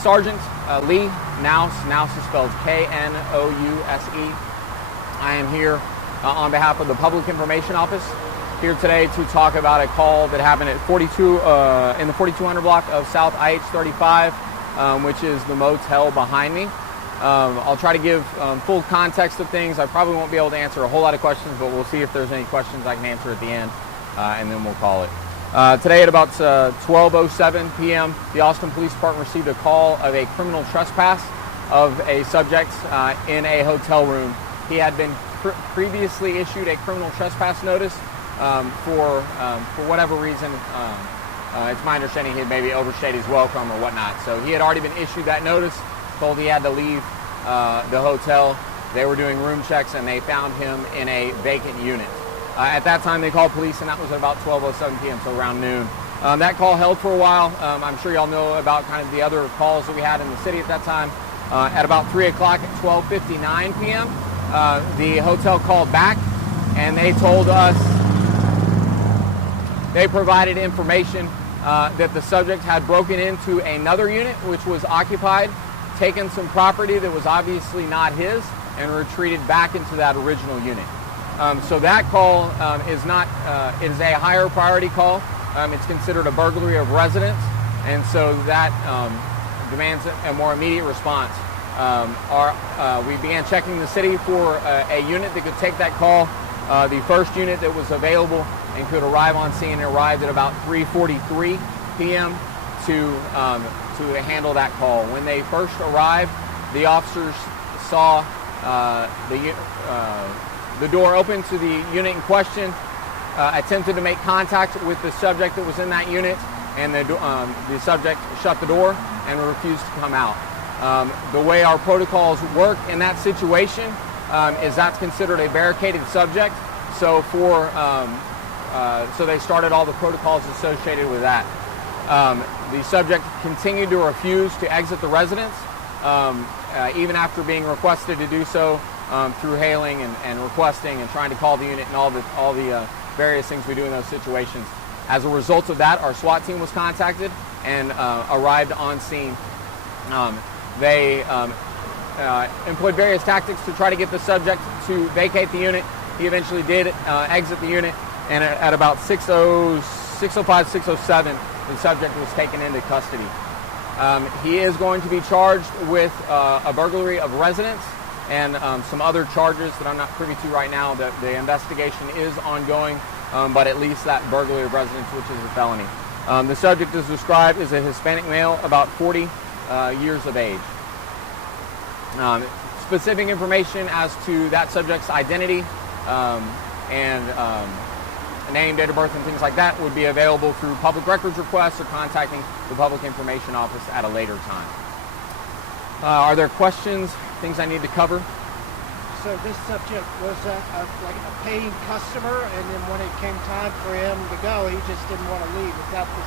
Sergeant Lee Nouse. Nouse is spelled Knouse. I am here on behalf of the Public Information Office, here today to talk about a call that happened at 42 in the 4200 block of South IH-35, which is the motel behind me. I'll try to give full context of things. I probably won't be able to answer a whole lot of questions, but we'll see if there's any questions I can answer at the end, and then we'll call it. Today at about 12:07 p.m., the Austin Police Department received a call of a criminal trespass of a subject in a hotel room. He had been previously issued a criminal trespass notice for whatever reason. It's my understanding he had maybe overstayed his welcome or whatnot. So he had already been issued that notice, told he had to leave the hotel. They were doing room checks and they found him in a vacant unit. At that time, they called police, and that was at about 12:07 p.m., so around noon. That call held for a while. I'm sure y'all know about kind of the other calls that we had in the city at that time. At about 3 o'clock at 12:59 p.m., the hotel called back, and they told us, they provided information that the subject had broken into another unit, which was occupied, taken some property that was obviously not his, and retreated back into that original unit. So that call is a higher priority call. It's considered a burglary of residence, and so that demands a more immediate response. We began checking the city for a unit that could take that call. The first unit that was available and could arrive on scene arrived at about 3:43 p.m. to handle that call. When they first arrived, the officers saw the door open to the unit in question, attempted to make contact with the subject that was in that unit, and the subject shut the door and refused to come out. The way our protocols work in that situation is that's considered a barricaded subject, so so they started all the protocols associated with that. The subject continued to refuse to exit the residence, even after being requested to do so through hailing and requesting and trying to call the unit and all the various things we do in those situations. As a result of that, our SWAT team was contacted and arrived on scene. They employed various tactics to try to get the subject to vacate the unit. He eventually did exit the unit, and at about 6:05, 6:07, the subject was taken into custody. He is going to be charged with a burglary of residence and some other charges that I'm not privy to right now. The investigation is ongoing, but at least that burglary of residence, which is a felony. The subject is described as a Hispanic male, about 40 years of age. Specific information as to that subject's identity and name, date of birth, and things like that would be available through public records requests or contacting the Public Information Office at a later time. Are there questions, things I need to cover? So this subject was like a paying customer, and then when it came time for him to go, he just didn't want to leave. Is that the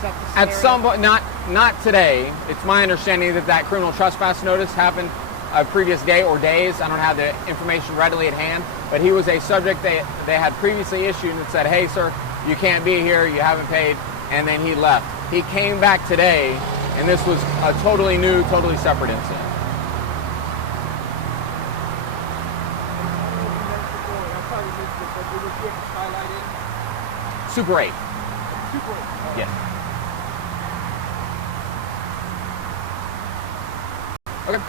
scenario? At some point, not today. It's my understanding that criminal trespass notice happened a previous day or days. I don't have the information readily at hand, but he was a subject they had previously issued and said, "Hey, sir, you can't be here. You haven't paid," and then he left. He came back today, and this was a totally new, totally separate incident. Super 8. Super 8. Yes. Okay.